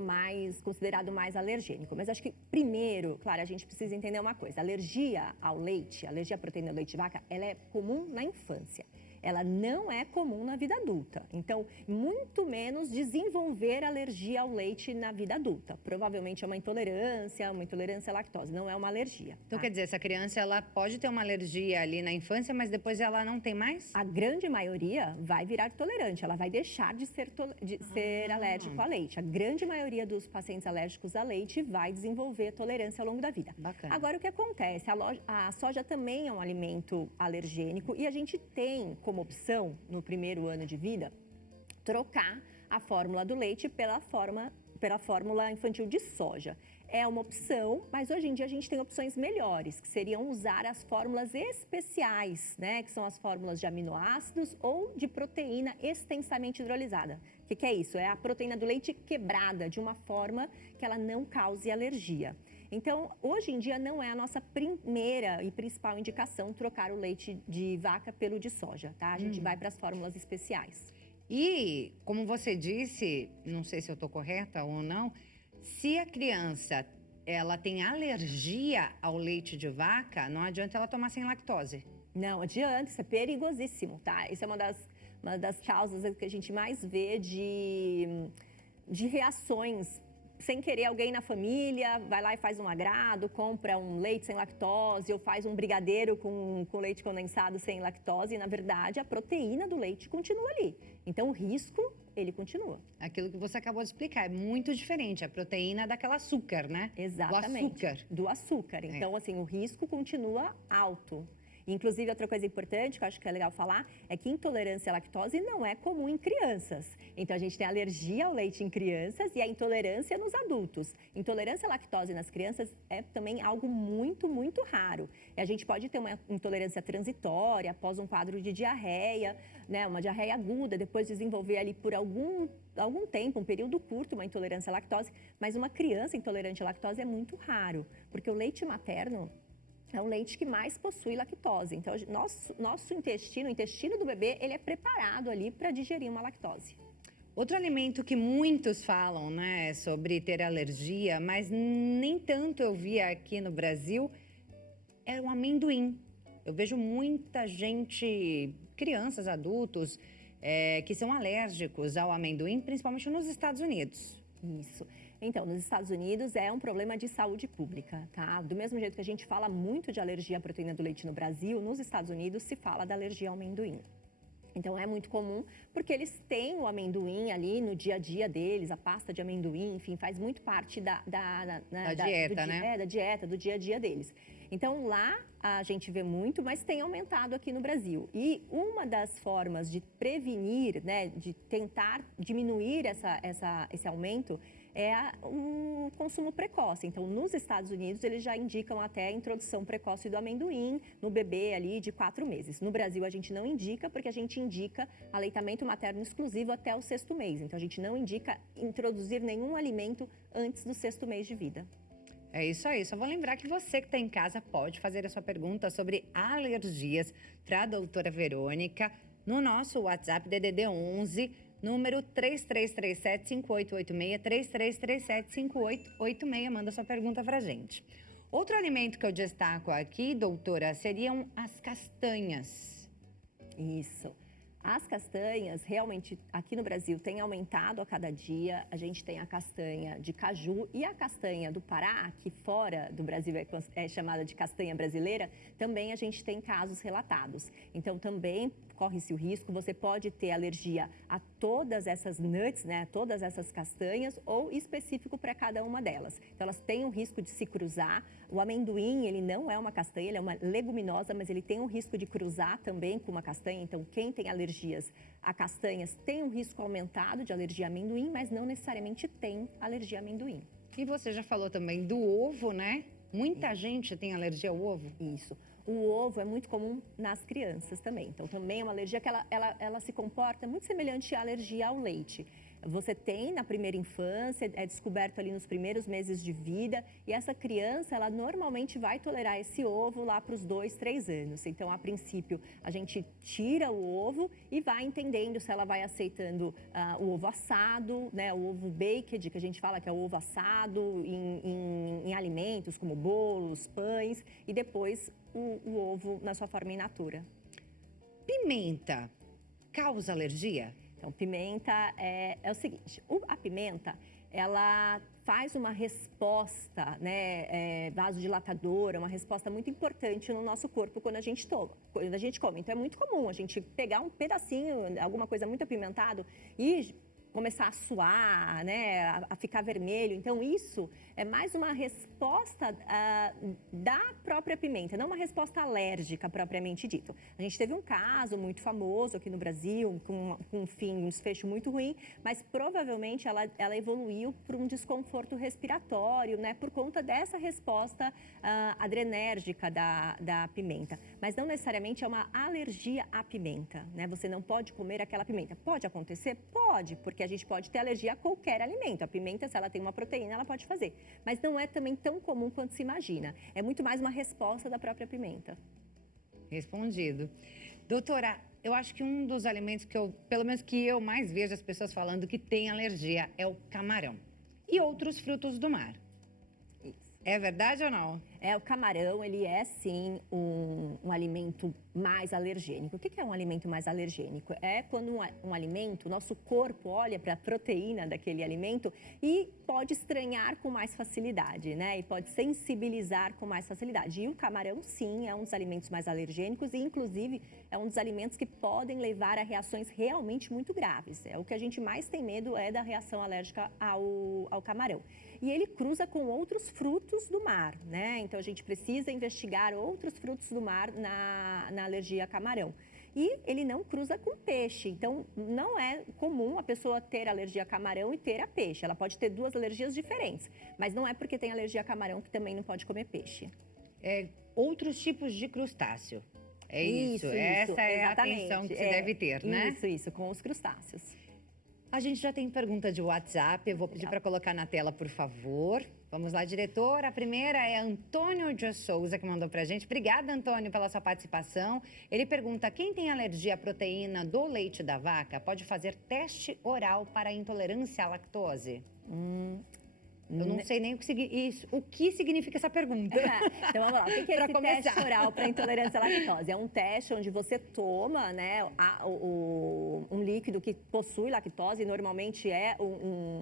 considerado mais alergênico. Mas acho que, primeiro, claro, a gente precisa entender uma coisa. A alergia ao leite, alergia à proteína do leite de vaca, ela é comum na infância. Ela não é comum na vida adulta. Então, muito menos desenvolver alergia ao leite na vida adulta. Provavelmente é uma intolerância à lactose, não é uma alergia. Então, quer dizer, essa criança, ela pode ter uma alergia ali na infância, mas depois ela não tem mais? A grande maioria vai virar tolerante, ela vai deixar de ser alérgico a leite. A grande maioria dos pacientes alérgicos a leite vai desenvolver tolerância ao longo da vida. Bacana. Agora, o que acontece? A soja também é um alimento alergênico e a gente tem como opção, no primeiro ano de vida, trocar a fórmula do leite pela fórmula infantil de soja. É uma opção, mas hoje em dia a gente tem opções melhores, que seriam usar as fórmulas especiais, né? Que são as fórmulas de aminoácidos ou de proteína extensamente hidrolisada. O que é isso? É a proteína do leite quebrada de uma forma que ela não cause alergia. Então, hoje em dia não é a nossa primeira e principal indicação trocar o leite de vaca pelo de soja, tá? A gente vai para as fórmulas especiais. E, como você disse, não sei se eu estou correta ou não, se a criança ela tem alergia ao leite de vaca, não adianta ela tomar sem lactose. Não adianta, isso é perigosíssimo, tá? Isso é uma das causas que a gente mais vê de reações. Sem querer, alguém na família vai lá e faz um agrado, compra um leite sem lactose ou faz um brigadeiro com leite condensado sem lactose. E, na verdade, a proteína do leite continua ali. Então, o risco, ele continua. Aquilo que você acabou de explicar, é muito diferente. A proteína daquela açúcar, né? Exatamente. Do açúcar. Do açúcar. Então, assim, o risco continua alto. Inclusive, outra coisa importante que eu acho que é legal falar é que intolerância à lactose não é comum em crianças. Então, a gente tem alergia ao leite em crianças e a intolerância nos adultos. Intolerância à lactose nas crianças é também algo muito, muito raro. E a gente pode ter uma intolerância transitória após um quadro de diarreia, né, uma diarreia aguda, depois desenvolver ali por algum tempo, um período curto, uma intolerância à lactose. Mas uma criança intolerante à lactose é muito raro, porque o leite materno é o leite que mais possui lactose. Então, nosso intestino, o intestino do bebê, ele é preparado ali para digerir uma lactose. Outro alimento que muitos falam, né, sobre ter alergia, mas nem tanto eu vi aqui no Brasil, é o amendoim. Eu vejo muita gente, crianças, adultos, que são alérgicos ao amendoim, principalmente nos Estados Unidos. Isso. Então, nos Estados Unidos é um problema de saúde pública, tá? Do mesmo jeito que a gente fala muito de alergia à proteína do leite no Brasil, nos Estados Unidos se fala da alergia ao amendoim. Então, é muito comum, porque eles têm o amendoim ali no dia a dia deles, a pasta de amendoim, enfim, faz muito parte da dieta, né? Da dieta, do dia a dia deles. Então, lá a gente vê muito, mas tem aumentado aqui no Brasil. E uma das formas de prevenir, né, de tentar diminuir esse aumento é o consumo precoce. Então, nos Estados Unidos, eles já indicam até a introdução precoce do amendoim no bebê ali de 4 meses. No Brasil, a gente não indica, porque a gente indica aleitamento materno exclusivo até o 6º mês. Então, a gente não indica introduzir nenhum alimento antes do 6º mês de vida. É isso aí. Só vou lembrar que você que está em casa pode fazer a sua pergunta sobre alergias para a doutora Verônica no nosso WhatsApp DDD 11, número 3337-5886, 3337-5886. Manda sua pergunta para a gente. Outro alimento que eu destaco aqui, doutora, seriam as castanhas. Isso. As castanhas, realmente, aqui no Brasil, têm aumentado a cada dia. A gente tem a castanha de caju e a castanha do Pará, que fora do Brasil é chamada de castanha brasileira, também a gente tem casos relatados. Então, também, corre-se o risco, você pode ter alergia a todas essas nuts, né, todas essas castanhas, ou específico para cada uma delas. Então, elas têm o risco de se cruzar. O amendoim, ele não é uma castanha, ele é uma leguminosa, mas ele tem o risco de cruzar também com uma castanha. Então, quem tem alergias a castanhas tem um risco aumentado de alergia a amendoim, mas não necessariamente tem alergia a amendoim. E você já falou também do ovo, né? Muita gente tem alergia ao ovo. Isso. O ovo é muito comum nas crianças também. Então, também é uma alergia que ela se comporta muito semelhante à alergia ao leite. Você tem na primeira infância, é descoberto ali nos primeiros meses de vida, e essa criança, ela normalmente vai tolerar esse ovo lá para os 2, 3 anos. Então, a princípio, a gente tira o ovo e vai entendendo se ela vai aceitando o ovo assado, né, o ovo baked, que a gente fala que é o ovo assado em alimentos como bolos, pães, e depois o ovo na sua forma in natura. Pimenta causa alergia? Então, pimenta é o seguinte, a pimenta, ela faz uma resposta, né, vasodilatadora, uma resposta muito importante no nosso corpo quando a gente come. Então, é muito comum a gente pegar um pedacinho, alguma coisa muito apimentada e começar a suar, né, a ficar vermelho. Então, isso é mais uma resposta da própria pimenta, não uma resposta alérgica propriamente dito. A gente teve um caso muito famoso aqui no Brasil, com um desfecho muito ruim, mas provavelmente ela evoluiu para um desconforto respiratório, né, por conta dessa resposta adrenérgica da pimenta. Mas não necessariamente é uma alergia à pimenta, né? Você não pode comer aquela pimenta. Pode acontecer? Pode, porque a gente pode ter alergia a qualquer alimento. A pimenta, se ela tem uma proteína, ela pode fazer. Mas não é também tão comum quanto se imagina. É muito mais uma resposta da própria pimenta. Respondido. Doutora, eu acho que um dos alimentos pelo menos que eu mais vejo as pessoas falando que tem alergia é o camarão. E outros frutos do mar. Isso. É verdade ou não? O camarão, ele é sim um alimento mais alergênico. O que é um alimento mais alergênico? É quando um alimento, o nosso corpo olha para a proteína daquele alimento e pode estranhar com mais facilidade, né? E pode sensibilizar com mais facilidade. E o camarão, sim, é um dos alimentos mais alergênicos e, inclusive, é um dos alimentos que podem levar a reações realmente muito graves. O que a gente mais tem medo é da reação alérgica ao camarão. E ele cruza com outros frutos do mar, né? Então, a gente precisa investigar outros frutos do mar na alergia a camarão. E ele não cruza com peixe. Então, não é comum a pessoa ter alergia a camarão e ter a peixe. Ela pode ter duas alergias diferentes. Mas não é porque tem alergia a camarão que também não pode comer peixe. Outros tipos de crustáceo. É isso. Essa é exatamente. A atenção que se deve ter, né? Isso, com os crustáceos. A gente já tem pergunta de WhatsApp, eu vou pedir para colocar na tela, por favor. Vamos lá, diretor. A primeira é Antônio de Souza, que mandou pra gente. Obrigada, Antônio, pela sua participação. Ele pergunta, quem tem alergia à proteína do leite da vaca pode fazer teste oral para intolerância à lactose? Eu não sei nem o que significa essa pergunta. Então vamos lá, o que é esse teste oral para intolerância à lactose? É um teste onde você toma, né, um líquido que possui lactose, normalmente é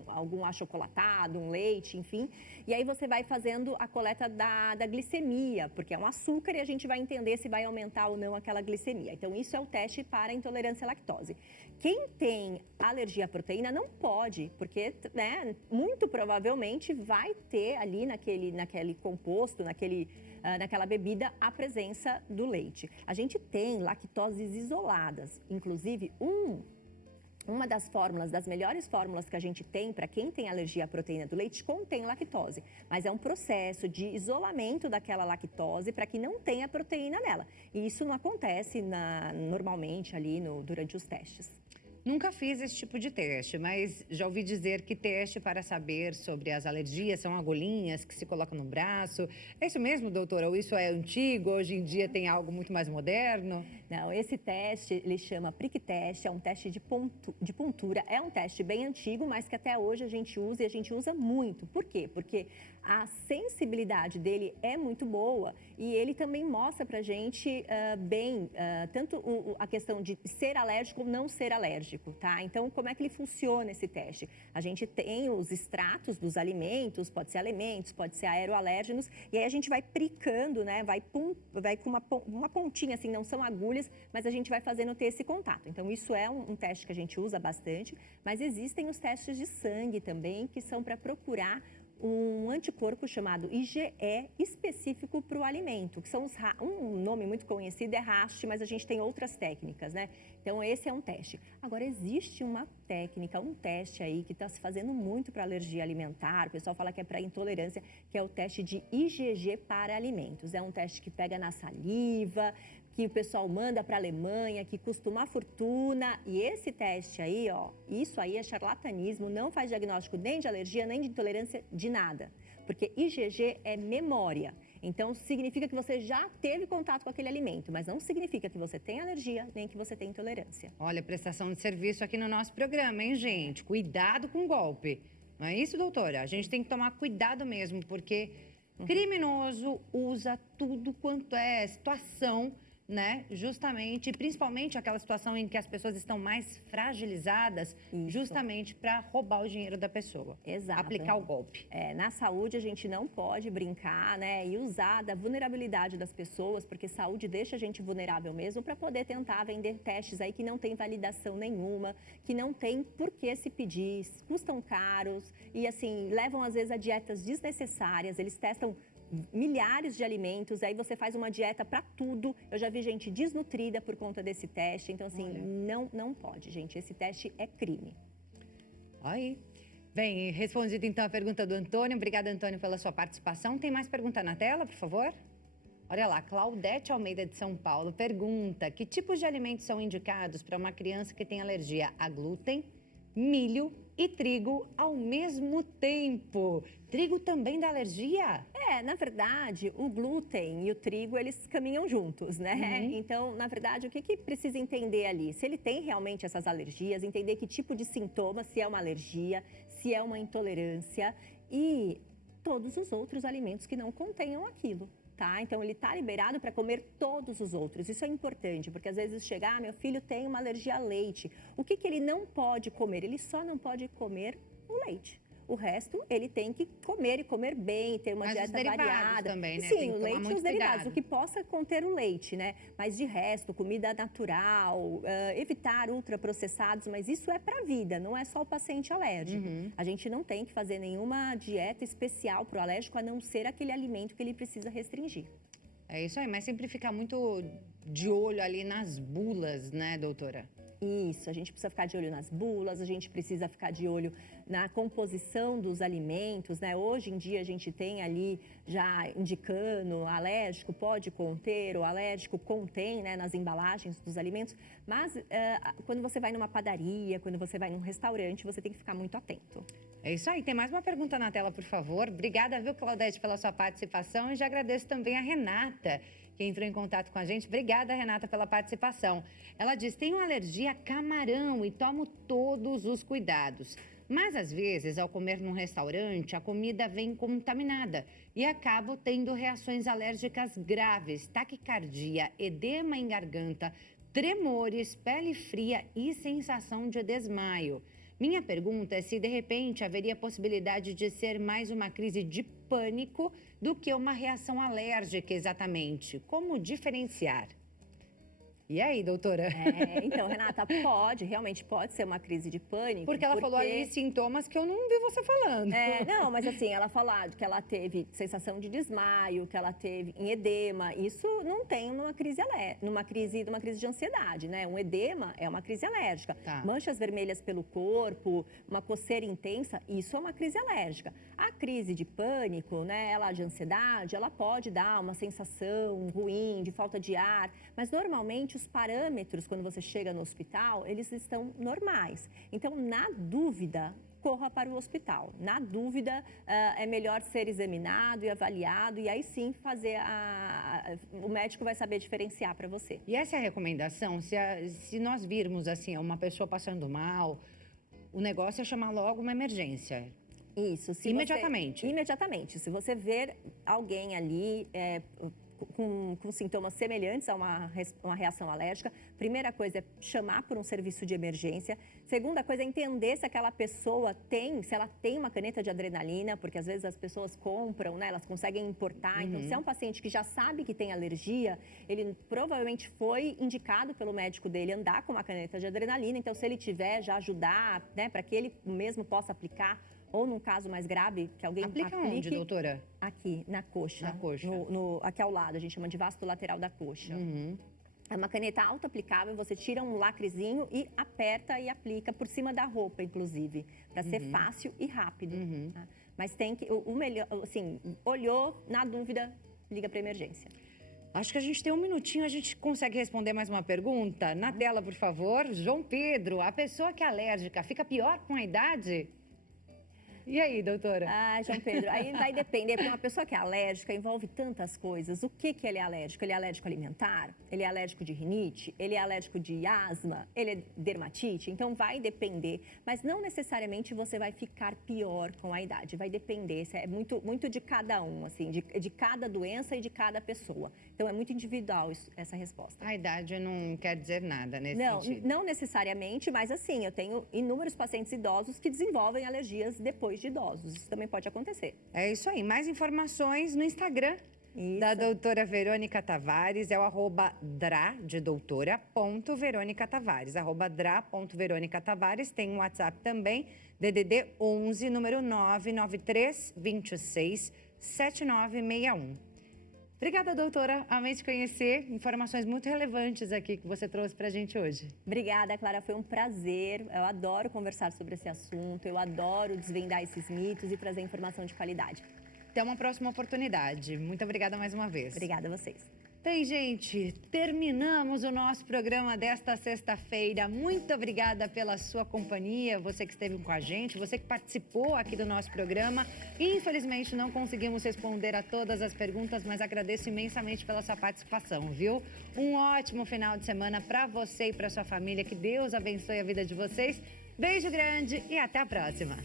algum achocolatado, um leite, enfim. E aí você vai fazendo a coleta da glicemia, porque é um açúcar e a gente vai entender se vai aumentar ou não aquela glicemia. Então isso é o teste para intolerância à lactose. Quem tem alergia à proteína não pode, porque, né, muito provavelmente vai ter ali naquele composto, naquela bebida, a presença do leite. A gente tem lactoses isoladas, inclusive uma das melhores fórmulas que a gente tem para quem tem alergia à proteína do leite contém lactose, mas é um processo de isolamento daquela lactose para que não tenha proteína nela. E isso não acontece normalmente ali durante os testes. Nunca fiz esse tipo de teste, mas já ouvi dizer que teste para saber sobre as alergias são agulhinhas que se colocam no braço. É isso mesmo, doutora? Ou isso é antigo? Hoje em dia tem algo muito mais moderno? Não, esse teste, ele chama prick test, é um teste de pontura. É um teste bem antigo, mas que até hoje a gente usa e a gente usa muito. Por quê? Porque a sensibilidade dele é muito boa e ele também mostra pra gente tanto a questão de ser alérgico ou não ser alérgico, tá? Então, como é que ele funciona esse teste? A gente tem os extratos dos alimentos, pode ser alimentos, pode ser aeroalérgenos, e aí a gente vai pricando, né? Vai com uma pontinha, assim, não são agulhas, mas a gente vai fazendo ter esse contato. Então, isso é um teste que a gente usa bastante, mas existem os testes de sangue também, que são para procurar um anticorpo chamado IgE específico para o alimento, que são um nome muito conhecido é RAST, mas a gente tem outras técnicas, né? Então, esse é um teste. Agora, existe uma técnica, um teste aí que está se fazendo muito para alergia alimentar, o pessoal fala que é para intolerância, que é o teste de IgG para alimentos. É um teste que pega na saliva, que o pessoal manda para a Alemanha, que custa uma fortuna. E esse teste aí, ó, isso aí é charlatanismo, não faz diagnóstico nem de alergia, nem de intolerância, de nada. Porque IgG é memória. Então, significa que você já teve contato com aquele alimento, mas não significa que você tem alergia, nem que você tem intolerância. Olha, prestação de serviço aqui no nosso programa, hein, gente? Cuidado com o golpe. Não é isso, doutora? A gente tem que tomar cuidado mesmo, porque criminoso usa tudo quanto é situação, né? Justamente, principalmente aquela situação em que as pessoas estão mais fragilizadas, justamente para roubar o dinheiro da pessoa. Exato. Aplicar o golpe. Na saúde, a gente não pode brincar, né? E usar da vulnerabilidade das pessoas, porque saúde deixa a gente vulnerável mesmo, para poder tentar vender testes aí que não tem validação nenhuma, que não tem por que se pedir, custam caros e, assim, levam às vezes a dietas desnecessárias. Eles testam milhares de alimentos, aí você faz uma dieta para tudo. Eu já vi gente desnutrida por conta desse teste. Então, assim, não pode, gente. Esse teste é crime. Aí. Bem, respondida então a pergunta do Antônio. Obrigada, Antônio, pela sua participação. Tem mais pergunta na tela, por favor? Olha lá, Claudete Almeida de São Paulo pergunta: que tipos de alimentos são indicados para uma criança que tem alergia a glúten, milho e trigo ao mesmo tempo? Trigo também dá alergia? Na verdade, o glúten e o trigo, eles caminham juntos, né? Então, na verdade, o que precisa entender ali? Se ele tem realmente essas alergias, entender que tipo de sintoma, se é uma alergia, se é uma intolerância e todos os outros alimentos que não contenham aquilo. Tá? Então, ele está liberado para comer todos os outros. Isso é importante, porque às vezes chega, meu filho tem uma alergia a leite. O que ele não pode comer? Ele só não pode comer o leite. O resto, ele tem que comer e comer bem, ter uma dieta variada. Também, né? Sim, o leite e os derivados, o que possa conter o leite, né? Mas de resto, comida natural, evitar ultraprocessados, mas isso é para a vida, não é só o paciente alérgico. A gente não tem que fazer nenhuma dieta especial para o alérgico, a não ser aquele alimento que ele precisa restringir. É isso aí, mas sempre ficar muito de olho ali nas bulas, né, doutora? Isso, a gente precisa ficar de olho nas bulas, a gente precisa ficar de olho na composição dos alimentos, né? Hoje em dia a gente tem ali já indicando alérgico pode conter, ou alérgico contém, né, nas embalagens dos alimentos, mas quando você vai numa padaria, quando você vai num restaurante, você tem que ficar muito atento. É isso aí, tem mais uma pergunta na tela, por favor. Obrigada, viu, Claudete, pela sua participação, e já agradeço também a Renata, que entrou em contato com a gente. Obrigada, Renata, pela participação. Ela diz: tenho alergia a camarão e tomo todos os cuidados. Mas, às vezes, ao comer num restaurante, a comida vem contaminada e acabo tendo reações alérgicas graves, taquicardia, edema em garganta, tremores, pele fria e sensação de desmaio. Minha pergunta é se, de repente, haveria possibilidade de ser mais uma crise de pânico do que uma reação alérgica exatamente. Como diferenciar? E aí, doutora? Então, Renata, realmente pode ser uma crise de pânico. Porque ela falou ali sintomas que eu não vi você falando. Não, mas assim, ela falou que ela teve sensação de desmaio, que ela teve em edema. Isso não tem numa crise de ansiedade, né? Um edema é uma crise alérgica. Tá. Manchas vermelhas pelo corpo, uma coceira intensa, isso é uma crise alérgica. A crise de pânico, né, ela de ansiedade, ela pode dar uma sensação ruim, de falta de ar, mas normalmente os parâmetros, quando você chega no hospital, eles estão normais. Então, na dúvida, corra para o hospital. Na dúvida, é melhor ser examinado e avaliado, e aí sim fazer o médico vai saber diferenciar para você. E essa é a recomendação? Se nós virmos assim uma pessoa passando mal, o negócio é chamar logo uma emergência. Isso. Imediatamente. Imediatamente. Se você ver alguém ali com sintomas semelhantes a uma reação alérgica, primeira coisa é chamar por um serviço de emergência. Segunda coisa é entender se aquela pessoa se ela tem uma caneta de adrenalina, porque às vezes as pessoas compram, né? Elas conseguem importar. Então, se é um paciente que já sabe que tem alergia, ele provavelmente foi indicado pelo médico dele andar com uma caneta de adrenalina. Então, se ele tiver, já ajudar, né? Para que ele mesmo possa aplicar. Ou num caso mais grave, que alguém Aplica onde, doutora? Aqui, na coxa. Na coxa. Aqui ao lado, a gente chama de vasto lateral da coxa. É uma caneta auto-aplicável, você tira um lacrezinho e aperta e aplica por cima da roupa, inclusive, para ser fácil e rápido. Tá? Mas tem que, o melhor, assim, olhou, na dúvida, liga para emergência. Acho que a gente tem um minutinho, a gente consegue responder mais uma pergunta? Na tela, por favor. João Pedro, a pessoa que é alérgica fica pior com a idade? E aí, doutora? Ah, João Pedro, aí vai depender, porque uma pessoa que é alérgica envolve tantas coisas. O que ele é alérgico? Ele é alérgico alimentar? Ele é alérgico de rinite? Ele é alérgico de asma? Ele é dermatite? Então vai depender, mas não necessariamente você vai ficar pior com a idade. Vai depender, é muito de cada um, assim, de cada doença e de cada pessoa. Então é muito individual essa resposta. A idade não quer dizer nada nesse sentido. Não necessariamente, mas assim, eu tenho inúmeros pacientes idosos que desenvolvem alergias depois de idosos. Isso também pode acontecer. É isso aí. Mais informações no Instagram da doutora Verônica Tavares. É o @dra de doutora, @Verônica Tavares. @dra.Verônica Tavares. Tem um WhatsApp também, DDD 11, número 993 26 7961. Obrigada, doutora. Amei te conhecer. Informações muito relevantes aqui que você trouxe pra gente hoje. Obrigada, Clara. Foi um prazer. Eu adoro conversar sobre esse assunto. Eu adoro desvendar esses mitos e trazer informação de qualidade. Até uma próxima oportunidade. Muito obrigada mais uma vez. Obrigada a vocês. Bem, gente, terminamos o nosso programa desta sexta-feira. Muito obrigada pela sua companhia, você que esteve com a gente, você que participou aqui do nosso programa. Infelizmente, não conseguimos responder a todas as perguntas, mas agradeço imensamente pela sua participação, viu? Um ótimo final de semana para você e para sua família. Que Deus abençoe a vida de vocês. Beijo grande e até a próxima.